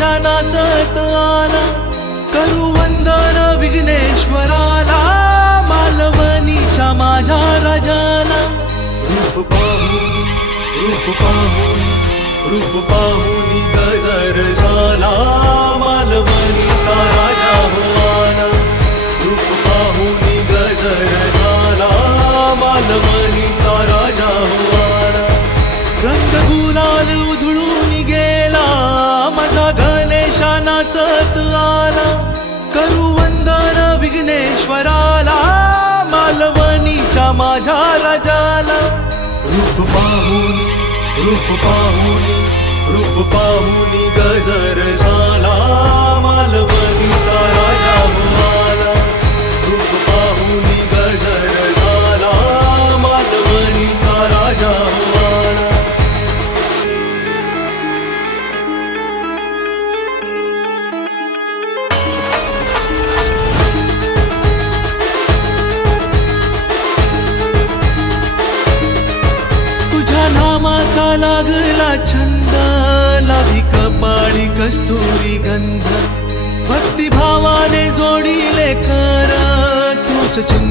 गणेशा नाचत आला, करू वंदन विघ्नेश्वराला, मालवणीच्या माझ्या राजाला। रूप पाहुनी गजर झाला, मालवणीचा राजा हो आला। रूप पाहुनी गजर झाला, मालवणीचा राजा हो आला। रंग गुलाल उधळून गेला, माझा गणेशा नाचत आला, करू वंदन विघ्नेश्वराला, मालवणीच्या माझ्या राजाला। रूप पाहुनी गजर झाला, मालवणीचा राजा हो आला। रूप पाहुनी गजर झाला, मालवणीचा राजा हो आला। तुझ्या नामाचा लागला छंद, लाभी कपाळी कस्तुरी गंध, भक्तिभावाने जोडीले कर तूच चिंता।